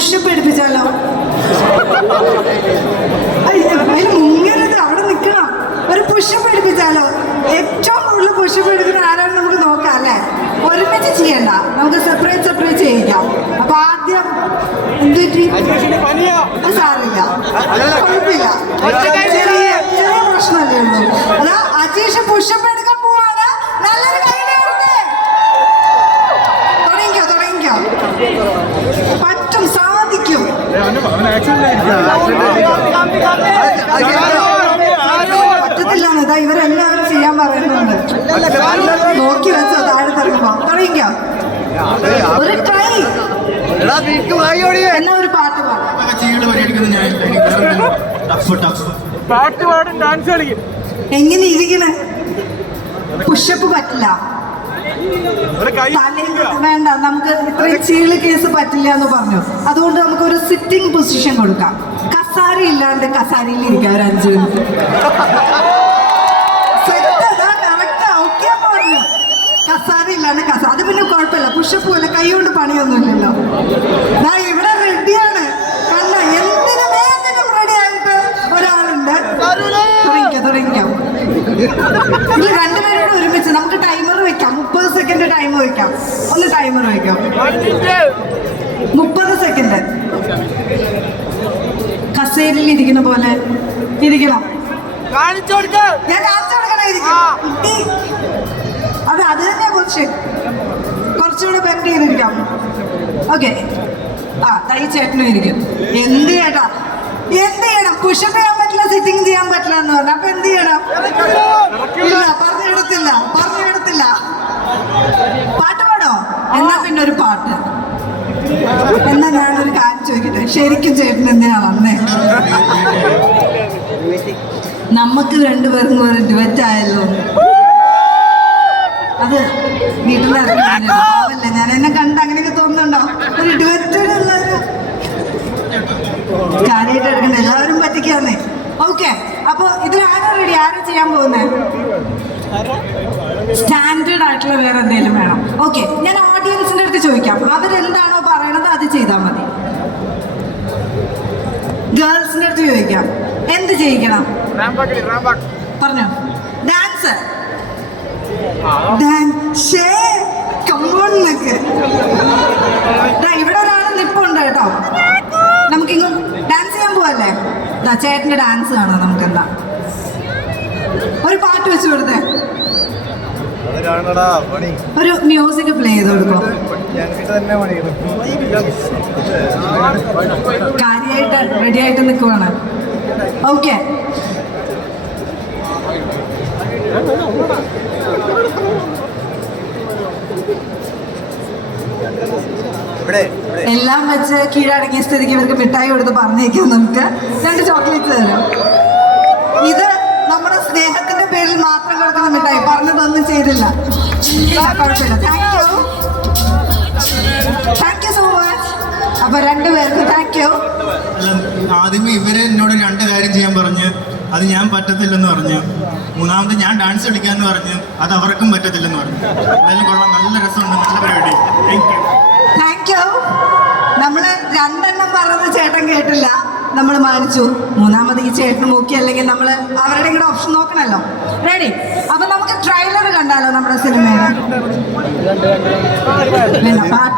Pushup എടുപ്പിച്ചാലോ മുങ്ങരുത് അവിടെ നിൽക്കണം. ഒരു പുഷപ്പ് എടുപ്പിച്ചാലോ ഏറ്റവും കൂടുതൽ പുഷപ്പ് എടുക്കുന്ന ആരാണ് നമുക്ക് നോക്കാം അല്ലേ? ഒരുമിച്ച് ചെയ്യണ്ട. നമുക്ക് സെപ്പറേറ്റ് സെപ്പറേറ്റ് ചെയ്യിക്കാം. അപ്പൊ ആദ്യം എന്ത് പറ്റി സാറില്ല കുഴപ്പമില്ല. പറ്റത്തില്ല അതാ ഇവരെല്ലാവരും ചെയ്യാൻ പറയുന്നുണ്ട്. നോക്കി വെച്ചോ താഴെ തറങ്ങുമ്പോ തുടങ്ങിക്കോ ഒരു ട്രൈ. എന്നാ ഒരു പാട്ട് പാട്ട് പാടും ഡാൻസ് കളിക്കും. എങ്ങനെ ഇരിക്കണേ? പുഷപ്പ് പറ്റില്ല. വേണ്ട നമുക്ക് ഇത്രയും ചീൾ കേസ് പറ്റില്ല എന്ന് പറഞ്ഞു. അതുകൊണ്ട് നമുക്ക് ഒരു സിറ്റിംഗ് പൊസിഷൻ കൊടുക്കാം. കസാര ഇല്ലാണ്ട് കസാരയിൽ ഇരിക്കാം ഒരു അഞ്ച്. കസാര ഇല്ലാണ്ട് കസാര അത് പിന്നെ കുഴപ്പമില്ല. പുഷപ്പ് പോലെ കൈ കൊണ്ട് പണിയൊന്നുമില്ലല്ലോ. ഞാൻ ഇവിടെ റെഡിയാണ് കണ്ട? എന്തിനു വേഗം റെഡി ആയിട്ട് ഒരാളുണ്ട്. തുടങ്ങിക്കാം തുടങ്ങിക്കാം. രണ്ടുപേരോട് ഒരുമിച്ച്. നമുക്ക് ടൈം സെക്കൻഡ് ടൈം വയ്ക്കാം ഒന്ന് ടൈമർ വയ്ക്കാം മുപ്പത് സെക്കൻഡ്. കസേരയിൽ ഇരിക്കുന്ന പോലെ ഇരിക്കണം. കാണിച്ചു ഞാൻ കാണിച്ചു കൊടുക്കണം അതെ അത് തന്നെ കുറച്ച് കുറച്ചുകൂടെ ബെൻഡ് ചെയ്തിരിക്കാം. ഓക്കെ ആ തൈ ചേട്ടനും ഇരിക്കും. എന്ത് ചേട്ടാ? എന്ത് ചെയ്യണം? പുഷപ്പ് ചെയ്യാൻ പറ്റില്ല സിറ്റിംഗ് ചെയ്യാൻ പറ്റില്ല എന്ന് പറഞ്ഞു അപ്പൊ ഒരു പാട്ട്. എന്നാ ഞാനൊരു കാര്യം ചോദിക്കട്ടെ? ശരിക്കും ചേട്ടൻ എന്തിനാ വന്നേ? നമുക്ക് രണ്ടുപേർക്കും ഒരു ഡിവറ്റ് ആയല്ലോ. അത് വീട്ടിൽ പാവല്ലേ? ഞാൻ എന്നെ കണ്ട് അങ്ങനെയൊക്കെ തോന്നുന്നുണ്ടോ? ഒരു ഡിവറ്റിനുള്ള കാര്യമായിട്ട് എടുക്കണ്ട. എല്ലാവരും പറ്റിക്കാന്നേ. ഓക്കെ അപ്പൊ ഇതിൽ ആരും റെഡി ആരും ചെയ്യാൻ പോകുന്നത് സ്റ്റാൻഡേർഡ് ആയിട്ടുള്ള വേറെ എന്തെങ്കിലും വേണം. ഓക്കെ ഞാൻ ഓഡിയൻസിന്റെ അടുത്ത് ചോദിക്കാം. അവരെന്താണോ പറയണത് അത് ചെയ്താൽ മതി. ഗേൾസിന്റെ അടുത്ത് ചോദിക്കാം. എന്ത് ചെയ്യിക്കണം? പറഞ്ഞു. ഡാൻസ് ഇവിടെ ഒരാൾ നിപ്പുണ്ട് കേട്ടോ. നമുക്ക് ഇങ്ങ് ഡാൻസ് ചെയ്യാൻ പോവല്ലേ? ചേട്ടന്റെ ഡാൻസ് കാണാം നമുക്ക് എന്താ ഒരു പാട്ട് വെച്ച് കൊടുത്തേ. ഒരു മ്യൂസിക് പ്ലേ ചെയ്ത് കൊടുക്കോ കാര്യമായിട്ട് റെഡി ആയിട്ട് നിൽക്കുവാണ് ഓക്കെ എല്ലാം വെച്ച് കീഴടങ്ങിയ സ്ഥിതിക്ക് ഇവർക്ക് മിഠായി കൊടുത്ത് പറഞ്ഞേക്കാം നമുക്ക്. രണ്ട് ചോക്ലേറ്റ് തരാം. പറഞ്ഞതൊന്നും ചെയ്തില്ല. കുഴപ്പമില്ല. Thank you thank you so much അപ്പൊ രണ്ടുപേർക്കും താങ്ക് യു ആദ്യമേ ഇവർ എന്നോട് രണ്ട് കാര്യം ചെയ്യാൻ പറഞ്ഞു അത് ഞാൻ പറ്റത്തില്ലെന്ന് പറഞ്ഞു മൂന്നാമത് ഞാൻ ഡാൻസ് കളിക്കാന്ന് പറഞ്ഞു അത് അവർക്കും പറ്റത്തില്ലെന്ന് പറഞ്ഞു. എന്തായാലും കൊള്ളാം. നല്ല രസമുണ്ട്. നല്ല പരിപാടി. താങ്ക് യു താങ്ക് യു നമ്മൾ രണ്ടെണ്ണം പറഞ്ഞത് ചേട്ടൻ കേട്ടില്ല. നമ്മൾ മാനിച്ചു. മൂന്നാമത് ഈ ചേട്ടൻ നോക്കി അല്ലെങ്കിൽ നമ്മൾ അവരുടെ കൂടെ ഓപ്ഷൻ നോക്കണല്ലോ. റെഡി അപ്പൊ നമുക്ക് ട്രെയിലർ കണ്ടാലോ നമ്മുടെ സിനിമയുടെ പാട്ട്